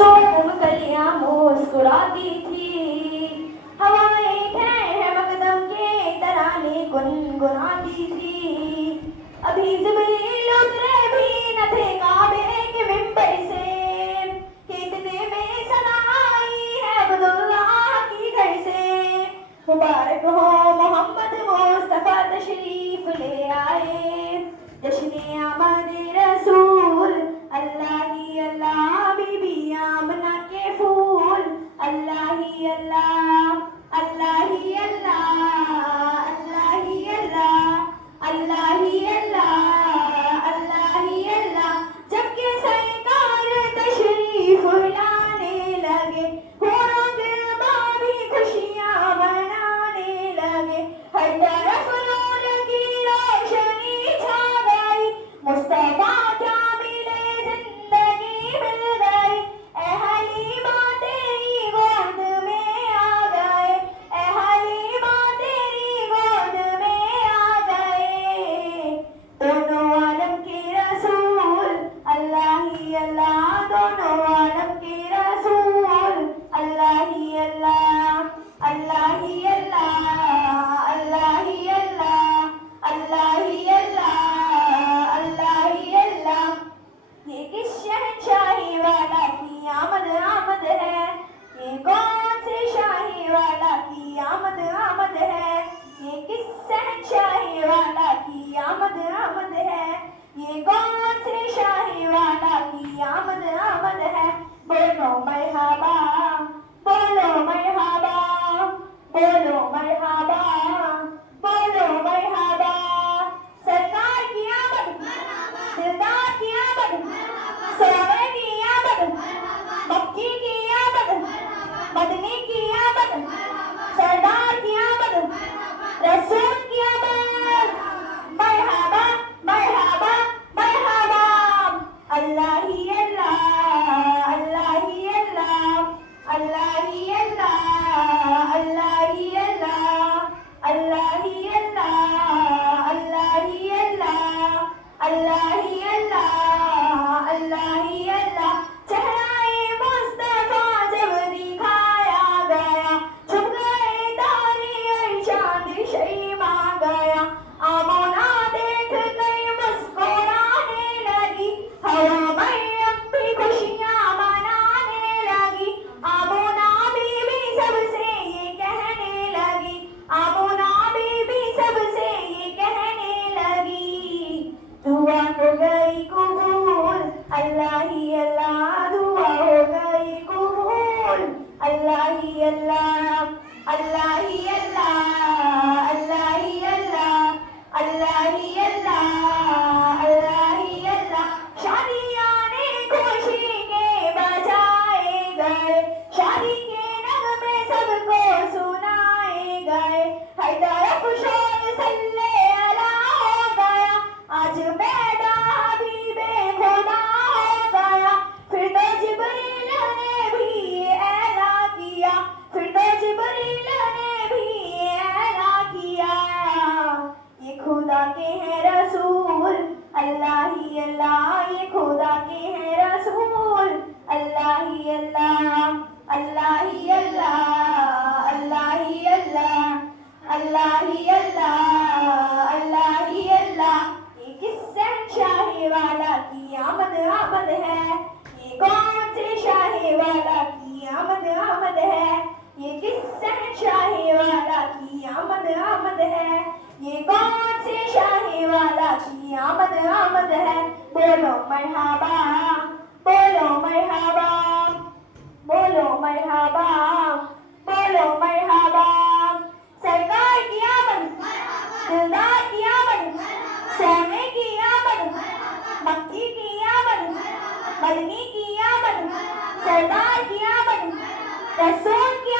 मासूम कलियां मुस्कुराती थी, हवाएं थे मकदम के तराने गुनगुनाती थी। अभी जिब्रील उतरे भी न थे काबे के मिंबर से, कि इतने में सना आई है अब्दुल्लाह की घर से। मुबारक हो मोहम्मद मुस्तफा तशरीफ ले आए, जश्न आमद रसूल अल्लाह ही अल्लाह, बीबी आमना के फूल अल्लाह ही अल्लाह, अल्लाह ही अल्लाह, अल्लाह ही अल्लाह, अल्लाह ही अल्लाह, अल्लाह ही अल्लाह। जबकि सरकार तशरीफ लाने लगे, होरों गिरबा भी खुशियां मनाने लगे। हर तरफ नूर की रोशनी छा गई, मुस्तफा क्या मिले जिंदगी मिल गई। ए हलीमा तेरी गोद में आ गए, ए हलीमा तेरी गोद में आ गए। दोनों आलम के रसूल अल्लाह ही अल्लाह, दोनों आलम के रसूल अल्लाह ही अल्लाह, अल्लाह ही अल्लाह, अल्लाह ही अल्लाह, अल्लाह ही अल्लाह, अल्लाह ही अल्लाह। ये किस शहंशाही वाला की आमद आमद है, ये कौन से शाही वाला की आमद आमद है। ये किस शहंशाही वाला की आमद आमद है, ये कौन से शाही वाला की आमद आमद है। बोलो मरहबा, बोलो मरहबा, बोलो मरहबा, बोलो मरहबा। सरकार की आमद, दिलदार की आमद, सोने की आमद, मक्की की आमद, मदनी की आमद, सरदार की आमद, रसूल की आमद। मरहबा मरहबा मरहबा। अल्लाह ही अल्लाह, अल्लाह ही अल्लाह, अल्लाह ही अल्लाह, अल्लाह ही अल्लाह, अल्लाह ही अल्लाह, अल्लाह ही अल्लाह, अल्लाह ही अल्लाह, अल्लाह ही अल्लाह। चेहरा-ए मुस्तफा जब दिखाया गया, छुप गए तारे और चांद शर्मा गया। आमोना देख कर मुस्कुराने लगी, हवा मरियम भी खुशियां मनाने लगी। आमोना बीबी सबसे ये कहने लगी, आमोना बीबी सबसे ये कहने लगी। दुआ हो गई कबूल अल्लाह ही अल्लाह, दुआ हो गई कबूल अल्लाह ही अल्लाह, अल्लाह ही अल्लाह, अल्लाह ही अल्लाह, अल्लाह ही अल्लाह, अल्लाह ही अल्लाह। शादियां ने खुशी के बजाए गए, शादी के नगमे सबको सुनाए गए। हर तरफ शोर सल्ले अला हो गया, आज बेटा हबीबे खुदा हो गया। फिर तो जिब्रील ने भी ऐला किया, फिर तो जिब्रील ने भी ऐला किया। ये खुदा के हैं रसूल अल्लाह ही अल्लाह, ये खुदा के हैं रसूल अल्लाह ही अल्लाह, अल्लाह ही अल्लाह, अल्लाह ही अल्लाह, अल्लाह ही अल्लाह, अल्लाह ही अल्लाह। ये किस शहंशाही वाला की आमद आमद है, ये कौन से शाही वाला की आमद आमद है। ये किस शहंशाही वाला की आमद आमद है, ये कौन से शाही वाला की आमद आमद है। बोलो मरहबा, बोलो मरहबा, बोलो मरहबा, बोलो मरहबा। सरकार की आमद, दिलदार की आमद, सोने की आमद, मक्की की आमद, मदनी की आमद, सरदार की आमद, रसूल की